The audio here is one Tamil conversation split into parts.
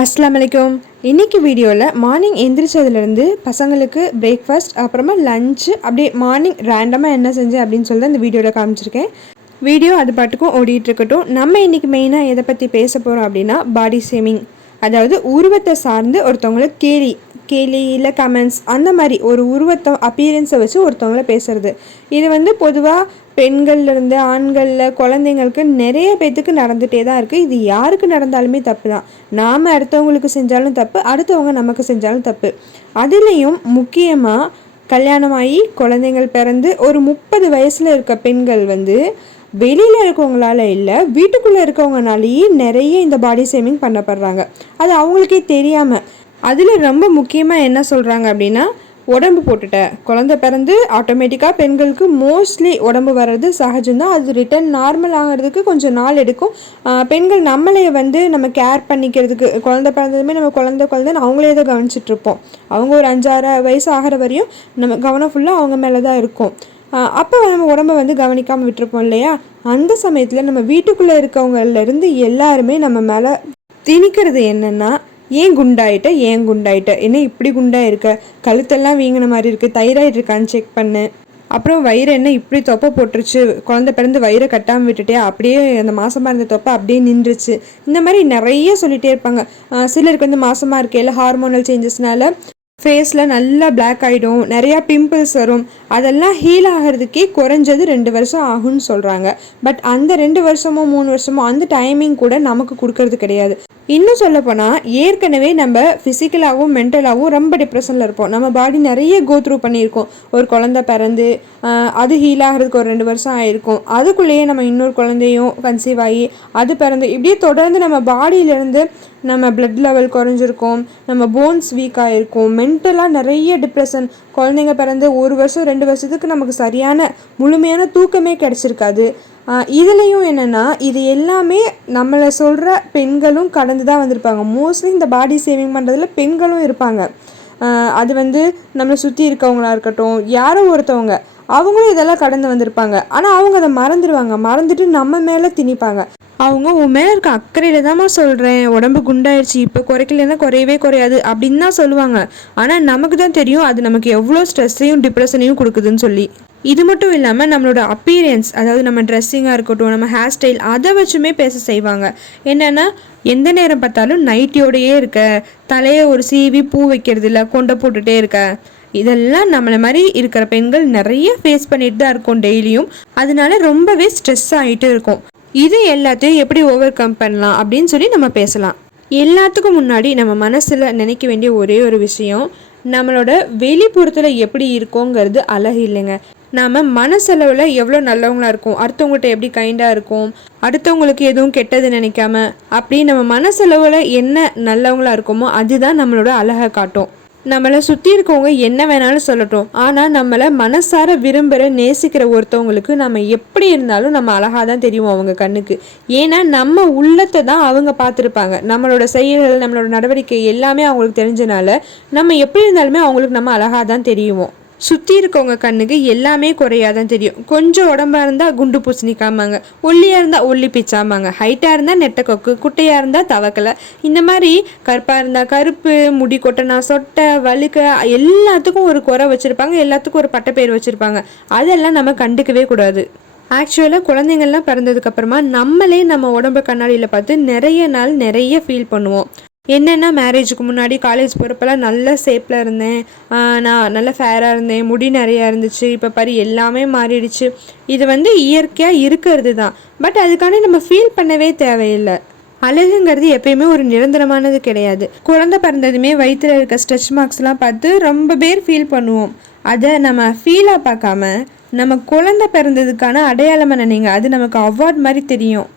அஸ்ஸலாமு அலைக்கும். இன்றைக்கி வீடியோவில் மார்னிங் எந்திரிச்சதுலேருந்து பசங்களுக்கு பிரேக்ஃபாஸ்ட், அப்புறமா லஞ்சு, அப்படியே மார்னிங் ரேண்டமாக என்ன செஞ்சேன் அப்படின்னு சொல்லி தான் இந்த வீடியோவில் காமிச்சிருக்கேன். வீடியோ அது பாட்டுக்கும் ஓடிட்டுருக்கட்டும். நம்ம இன்றைக்கி மெயினாக எதை பற்றி பேச போகிறோம் அப்படின்னா பாடி ஷேமிங். அதாவது உருவத்தை சார்ந்து ஒருத்தவங்களை கேலி இல்லை கமெண்ட்ஸ் அந்த மாதிரி ஒரு உருவத்தை அப்பியரன்ஸை வச்சு ஒருத்தவங்களை பேசுகிறது. இது பொதுவாக பெண்கள்லேருந்து ஆண்களில் குழந்தைங்களுக்கு நிறைய பேத்துக்கு நடந்துகிட்டே தான் இருக்குது. இது யாருக்கு நடந்தாலுமே தப்பு தான். நாம் அடுத்தவங்களுக்கு செஞ்சாலும் தப்பு, அடுத்தவங்க நமக்கு செஞ்சாலும் தப்பு. அதுலேயும் முக்கியமாக கல்யாணமாகி குழந்தைங்கள் பிறந்து ஒரு 30 வயசில் இருக்க பெண்கள் வெளியில் இருக்கவங்களால இல்லை, வீட்டுக்குள்ளே இருக்கவங்கனாலேயே நிறைய இந்த பாடி ஷேமிங் பண்ணப்படுறாங்க. அது அவங்களுக்கே தெரியாமல். அதில் ரொம்ப முக்கியமாக என்ன சொல்கிறாங்க அப்படின்னா, உடம்பு போட்டுட்ட குழந்தை பிறந்து ஆட்டோமேட்டிக்காக பெண்களுக்கு மோஸ்ட்லி உடம்பு வர்றது சகஜம்தான். அது ரிட்டன் நார்மல் ஆகிறதுக்கு கொஞ்சம் நாள் எடுக்கும். பெண்கள் நம்மளே நம்ம கேர் பண்ணிக்கிறதுக்கு குழந்தை பிறந்ததுமே நம்ம குழந்தைன்னு அவங்களே தான் கவனிச்சிட்ருப்போம். அவங்க ஒரு 5-6 வயசு ஆகிற வரையும் நம்ம கவனம் ஃபுல்லாக அவங்க மேலே தான் இருக்கும். அப்போ நம்ம உடம்பை கவனிக்காமல் விட்டுருப்போம் இல்லையா? அந்த சமயத்தில் நம்ம வீட்டுக்குள்ளே இருக்கவங்கலேருந்து எல்லாருமே நம்ம மேலே திணிக்கிறது என்னென்னா, ஏன் குண்டாயிட்ட, என்ன இப்படி குண்டாக இருக்க, கழுத்தெல்லாம் வீங்கின மாதிரி இருக்குது, தைராய்டு இருக்கான்னு செக் பண்ணு, அப்புறம் வயிறு என்ன இப்படி தொப்பை போட்டுருச்சு, குழந்தை பிறந்து வயிறை கட்டாமல் விட்டுட்டே அப்படியே அந்த மாசமாக இருந்த தொப்பை அப்படியே நின்றுச்சு, இந்த மாதிரி நிறைய சொல்லிகிட்டே இருப்பாங்க. சிலருக்கு மாசமாக இருக்கையில் ஹார்மோனல் சேஞ்சஸ்னால ஃபேஸில் நல்லா பிளாக் ஆகிடும், நிறையா பிம்பிள்ஸ் வரும். அதெல்லாம் ஹீல் ஆகிறதுக்கே குறைஞ்சது 2 வருஷம் ஆகும்னு சொல்கிறாங்க. பட் அந்த 2 வருஷமோ 3 வருஷமோ அந்த டைமிங் கூட நமக்கு கொடுக்கறது கிடையாது. இன்னும் சொல்லப்போனால் ஏற்கனவே நம்ம ஃபிசிக்கலாகவும் மென்டலாகவும் ரொம்ப டிப்ரெஷனில் இருப்போம். நம்ம பாடி நிறைய கோத்ரூ பண்ணியிருக்கோம். ஒரு குழந்தை பிறந்து அது ஹீல் ஆகிறதுக்கு ஒரு 2 வருஷம் ஆகிருக்கும். அதுக்குள்ளேயே நம்ம இன்னொரு குழந்தையும் கன்சீவ் ஆகி அது பிறந்து இப்படியே தொடர்ந்து நம்ம பாடியிலேருந்து நம்ம பிளட் லெவல் குறைஞ்சிருக்கும், நம்ம போன்ஸ் வீக்காக இருக்கும், மென்டலாக நிறைய டிப்ரெஷன். குழந்தைங்க பிறந்து 1 வருஷம் 2 வருஷத்துக்கு நமக்கு சரியான முழுமையான தூக்கமே கிடச்சிருக்காது. இதுலேயும் என்னென்னா, இது எல்லாமே நம்மளை சொல்கிற பெண்களும் கடந்து தான் வந்திருப்பாங்க. மோஸ்ட்லி இந்த பாடி ஷேமிங் பண்ணுறதுல பெண்களும் இருப்பாங்க. அது நம்மளை சுற்றி இருக்கவங்களா இருக்கட்டும், யாரோ ஒருத்தவங்க அவங்களும் இதெல்லாம் கடந்து வந்திருப்பாங்க. ஆனால் அவங்க அதை மறந்துட்டு நம்ம மேலே திணிப்பாங்க. அவங்க உன் மேலே இருக்க அக்கறையில் தான்மா சொல்கிறேன், உடம்பு குண்டாயிடுச்சு, இப்போ குறைக்கலன்னா குறையவே குறையாது அப்படின்னு தான் சொல்லுவாங்க. ஆனால் நமக்கு தான் தெரியும் அது நமக்கு எவ்வளோ ஸ்ட்ரெஸ்ஸையும் டிப்ரெஷனையும் கொடுக்குதுன்னு சொல்லி. இது மட்டும் இல்லாமல் நம்மளோட அப்பீரியன்ஸ், அதாவது நம்ம ட்ரெஸ்ஸிங்காக இருக்கட்டும், நம்ம ஹேர் ஸ்டைல், அதை வச்சுமே பேச செய்வாங்க. என்னென்னா, எந்த நேரம் பார்த்தாலும் நைட்டியோடையே இருக்க, தலையை ஒரு சீவி பூ வைக்கிறது இல்லை, கொண்டை போட்டுகிட்டே இருக்க, இதெல்லாம் நம்மளை மாதிரி இருக்கிற பெண்கள் நிறைய ஃபேஸ் பண்ணிட்டு தான் இருக்கோம் டெய்லியும். அதனால ரொம்பவே ஸ்ட்ரெஸ் ஆகிட்டு இருக்கும். இது எல்லாத்தையும் எப்படி ஓவர் கம் பண்ணலாம் அப்படின்னு சொல்லி நம்ம பேசலாம். எல்லாத்துக்கும் முன்னாடி நம்ம மனசில் நினைக்க வேண்டிய ஒரே ஒரு விஷயம், நம்மளோட வெளிப்புறத்தில் எப்படி இருக்கோங்கிறது அழகு இல்லைங்க. நாம் மனசளவில் எவ்வளோ நல்லவங்களாக இருக்கும், அடுத்தவங்கள்ட்ட எப்படி கைண்டாக இருக்கும், அடுத்தவங்களுக்கு எதுவும் கெட்டது நினைக்காம, அப்படி நம்ம மனசளவில் என்ன நல்லவங்களாக இருக்கோமோ அதுதான் நம்மளோட அழகை காட்டும். நம்மளை சுற்றி இருக்கவங்க என்ன வேணாலும் சொல்லட்டும், ஆனால் நம்மளை மனசார விரும்புகிற நேசிக்கிற ஒருத்தவங்களுக்கு நம்ம எப்படி இருந்தாலும் நம்ம அழகாக தான் தெரியும் அவங்க கண்ணுக்கு. ஏன்னா நம்ம உள்ளத்தை தான் அவங்க பார்த்துருப்பாங்க. நம்மளோட செயல்கள், நம்மளோட நடவடிக்கை எல்லாமே அவங்களுக்கு தெரிஞ்சனால நம்ம எப்படி இருந்தாலுமே அவங்களுக்கு நம்ம அழகாக தான் தெரியுவோம். சுற்றி இருக்கவங்க கண்ணுக்கு எல்லாமே குறையாதான் தெரியும். கொஞ்சம் உடம்பாக இருந்தால் குண்டு பூசணிக்காமாங்க, ஒல்லியாக இருந்தால் ஒல்லி பிச்சாமாங்க, ஹைட்டாக இருந்தால் நெட்டை கொக்கு, குட்டையாக இருந்தால் தவக்கலை, இந்த மாதிரி கருப்பாக இருந்தால் கருப்பு, முடி கொட்டனா சொட்டை, வழுக்க, எல்லாத்துக்கும் ஒரு குறை வச்சுருப்பாங்க, எல்லாத்துக்கும் ஒரு பட்டப்பேர் வச்சுருப்பாங்க. அதெல்லாம் நம்ம கண்டுக்கவே கூடாது. ஆக்சுவலாக குழந்தைங்கள்லாம் பிறந்ததுக்கப்புறமா நம்மளே நம்ம உடம்பு கண்ணாடியில் பார்த்து நிறைய ஃபீல் பண்ணுவோம். என்னென்னா, மேரேஜுக்கு முன்னாடி காலேஜ் போகிறப்பெல்லாம் நல்ல ஷேப்பில் இருந்தேன், நான் நல்ல ஃபேராக இருந்தேன், முடி நிறையா இருந்துச்சு, இப்போ பாரு எல்லாமே மாறிடுச்சு. இது இயற்கையாக இருக்கிறது தான். பட் அதுக்கான நம்ம ஃபீல் பண்ணவே தேவையில்லை. அழகுங்கிறது எப்பயுமே ஒரு நிரந்தரமானது கிடையாது. குழந்தை பிறந்ததுமே வயிற்றில் இருக்க ஸ்ட்ரெச் மார்க்ஸ்லாம் பார்த்து ரொம்ப பேர் ஃபீல் பண்ணுவோம். அதை நம்ம ஃபீலாக பார்க்காம நம்ம குழந்தை பிறந்ததுக்கான அடையாளமாக நினைங்க. அது நமக்கு அவார்ட் மாதிரி தெரியும்.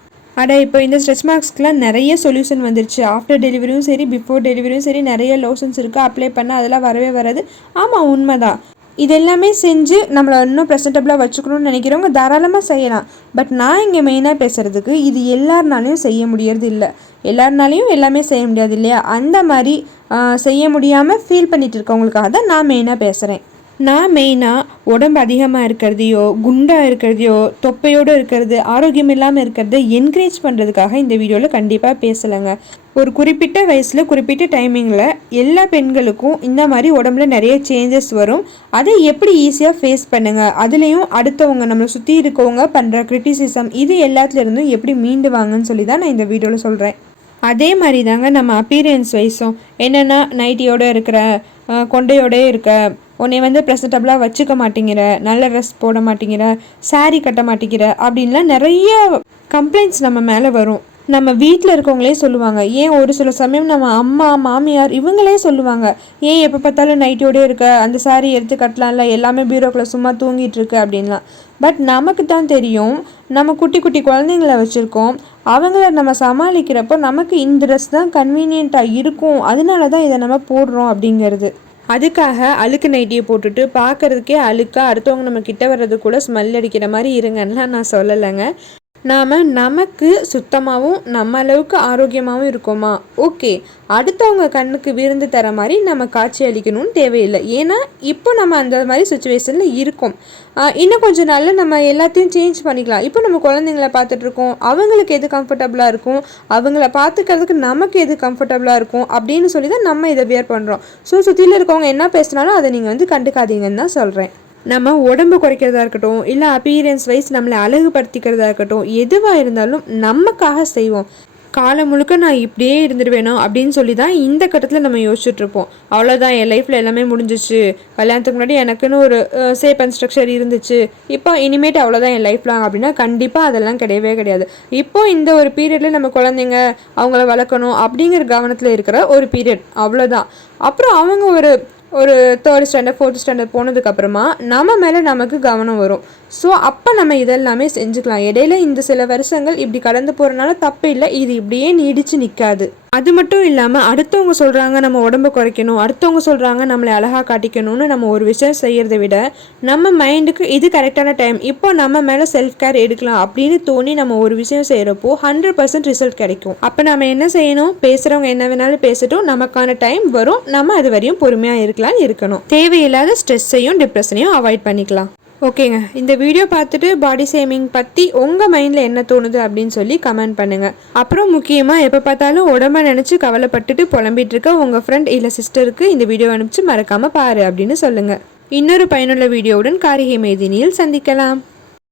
இப்போ இந்த ஸ்ட்ரெச் மார்க்ஸ்க்கெலாம் நிறைய சொல்யூஷன் வந்துருச்சு. ஆஃப்டர் டெலிவரியும் சரி, பிஃபோர் டெலிவரியும் சரி, நிறைய லோஷன்ஸ் இருக்குது. அப்ளை பண்ணால் அதெல்லாம் வரவே வராது. ஆமாம், உண்மைதான். இதெல்லாமே செஞ்சு நம்மளை இன்னும் ப்ரெசன்டபுளாக வச்சுக்கணும்னு நினைக்கிறவங்க தாராளமாக செய்யலாம். பட் நான் இங்கே மெயினாக பேசுகிறதுக்கு, இது எல்லாருனாலையும் செய்ய முடியறது இல்லை. எல்லாருனாலையும் எல்லாமே செய்ய முடியாது இல்லையா? அந்த மாதிரி செய்ய முடியாமல் ஃபீல் பண்ணிகிட்டு இருக்கவங்களுக்காக தான் நான் மெயினாக பேசுகிறேன். நான் மெயினாக உடம்பு அதிகமாக இருக்கிறதையோ, குண்டாக இருக்கிறதையோ, தொப்பையோடு இருக்கிறது, ஆரோக்கியம் இல்லாமல் இருக்கிறத என்கரேஜ் பண்ணுறதுக்காக இந்த வீடியோவில் கண்டிப்பாக பேசலைங்க. ஒரு குறிப்பிட்ட வயசில் குறிப்பிட்ட டைமிங்கில் எல்லா பெண்களுக்கும் இந்த மாதிரி உடம்புல நிறைய சேஞ்சஸ் வரும். அதை எப்படி ஈஸியாக ஃபேஸ் பண்ணுங்கள், அதுலேயும் அடுத்தவங்க நம்மளை சுற்றி இருக்கவங்க பண்ணுற கிரிட்டிசிசம் இது எல்லாத்துலேருந்தும் எப்படி மீண்டு வாங்கன்னு சொல்லி தான் நான் இந்த வீடியோவில் சொல்கிறேன். அதே மாதிரி தாங்க நம்ம அப்பீரியன்ஸ் வைஸும் என்னென்னா நைட்டியோடு இருக்கிற, கொண்டையோடே இருக்க, உன்னை ப்ரெசன்டபுளாக வச்சுக்க மாட்டேங்கிற, நல்ல ட்ரெஸ் போட மாட்டேங்கிற, சாரீ கட்ட மாட்டேங்கிற அப்படின்லாம் நிறைய கம்ப்ளைண்ட்ஸ் நம்ம மேலே வரும். நம்ம வீட்டில் இருக்கவங்களே சொல்லுவாங்க, ஏன் ஒரு சில சமயம் நம்ம அம்மா மாமியார் இவங்களே சொல்லுவாங்க, ஏன் எப்போ பார்த்தாலும் நைட்டியோடே இருக்க, அந்த சாரீ எடுத்து கட்டலாம்ல, எல்லாமே பீரோக்குள்ளே சும்மா தூங்கிட்டு இருக்கு அப்படின்லாம். பட் நமக்கு தான் தெரியும், நம்ம குட்டி குட்டி குழந்தைங்கள வச்சுருக்கோம், அவங்கள நம்ம சமாளிக்கிறப்போ நமக்கு இந்த ட்ரெஸ் தான் கன்வீனியண்ட்டாக இருக்கும், அதனால தான் இதை நம்ம போடுறோம் அப்படிங்கிறது. அதுக்காக அழுக்கு நைட்டியை போட்டுட்டு பார்க்குறதுக்கே அழுக்காக அடுத்தவங்க நம்ம கிட்ட வர்றது கூட ஸ்மெல் அடிக்கிற மாதிரி இருங்கன்னா நான் சொல்லலைங்க. நாம் நமக்கு சுத்தமாகவும் நம்ம அளவுக்கு ஆரோக்கியமாகவும் இருக்கோமா, ஓகே, அடுத்தவங்க கண்ணுக்கு விருந்து தர மாதிரி நம்ம காட்சி அளிக்கணும்னு தேவையில்லை. ஏன்னா இப்போ நம்ம அந்த மாதிரி சுச்சுவேஷனில் இருக்கோம். இன்னும் கொஞ்சம் நாளில் நம்ம எல்லாத்தையும் சேஞ்ச் பண்ணிக்கலாம். இப்போ நம்ம குழந்தைங்கள பார்த்துட்ருக்கோம், அவங்களுக்கு எது கம்ஃபர்டபுளாக இருக்கும், அவங்கள பார்த்துக்கிறதுக்கு நமக்கு எது கம்ஃபர்டபுளாக இருக்கும் அப்படின்னு சொல்லி தான் நம்ம இதை வியர் பண்ணுறோம். ஸோ சுற்றியில் இருக்கவங்க என்ன பேசினாலும் அதை நீங்கள் கண்டுக்காதீங்கன்னு தான் சொல்கிறேன். நம்ம உடம்பு குறைக்கிறதா இருக்கட்டும், இல்லை அப்பீரியன்ஸ் வைஸ் நம்மளை அழகுபடுத்திக்கிறதா இருக்கட்டும், எதுவாக இருந்தாலும் நமக்காக செய்வோம். காலம் முழுக்க நான் இப்படியே இருந்துடுவேணும் அப்படின்னு சொல்லி தான் இந்த கட்டத்தில் நம்ம யோசிச்சுட்ருப்போம். அவ்வளோதான், என் லைஃப்பில் எல்லாமே முடிஞ்சிச்சு, கல்யாணத்துக்கு முன்னாடி எனக்குன்னு ஒரு சேஃப் அண்ட் ஸ்ட்ரக்சர் இருந்துச்சு, இப்போ இனிமேட்டு அவ்வளோதான் என் லைஃப் லாங் அப்படின்னா கண்டிப்பாக அதெல்லாம் கிடையவே கிடையாது. இப்போது இந்த ஒரு பீரியடில் நம்ம குழந்தைங்க அவங்கள வளர்க்கணும் அப்படிங்கிற கவனத்தில் இருக்கிற ஒரு பீரியட், அவ்வளோதான். அப்புறம் அவங்க ஒரு 3rd ஸ்டாண்டர்ட் 4th ஸ்டாண்டர்ட் போனதுக்கப்புறமா நம்ம மேலே நமக்கு கவனம் வரும். ஸோ அப்போ நம்ம இதெல்லாமே செஞ்சுக்கலாம். இடையில இந்த சில வருஷங்கள் இப்படி கடந்து போகிறனால தப்பு இல்லை, இது இப்படியே நீடிச்சு நிற்காது. அது மட்டும் இல்லாமல் அடுத்தவங்க சொல்கிறாங்க நம்ம உடம்பு குறைக்கணும், அடுத்தவங்க சொல்கிறாங்க நம்மளை அழகாக காட்டிக்கணும்னு நம்ம ஒரு விஷயம் செய்கிறத விட நம்ம மைண்டுக்கு இது கரெக்டான டைம், இப்போ நம்ம மேலே செல்ஃப் கேர் எடுக்கலாம் அப்படின்னு தோணி நம்ம ஒரு விஷயம் செய்கிறப்போ 100% ரிசல்ட் கிடைக்கும். அப்போ நம்ம என்ன செய்யணும், பேசுகிறவங்க என்ன வேணாலும் பேசட்டும், நமக்கான டைம் வரும், நம்ம அது வரையும் பொறுமையாக இருக்கணும். தேவையில்லாத ஸ்ட்ரெஸ்ஸையும் டிப்ரெஷனையும் அவாய்ட் பண்ணிக்கலாம். ஓகேங்க, இந்த வீடியோ பார்த்துட்டு பாடி ஷேமிங் பற்றி உங்கள் மைண்டில் என்ன தோணுது அப்படின்னு சொல்லி கமெண்ட் பண்ணுங்கள். அப்புறம் முக்கியமாக எப்போ பார்த்தாலும் உடம்ப நினச்சி கவலைப்பட்டுட்டு புலம்பிட்டு இருக்க உங்கள் ஃப்ரெண்ட் இல்லை சிஸ்டருக்கு இந்த வீடியோ அனுப்பிச்சு மறக்காமல் பாரு அப்படின்னு சொல்லுங்கள். இன்னொரு பயனுள்ள வீடியோவுடன் காரிகை மேதினியில் சந்திக்கலாம்.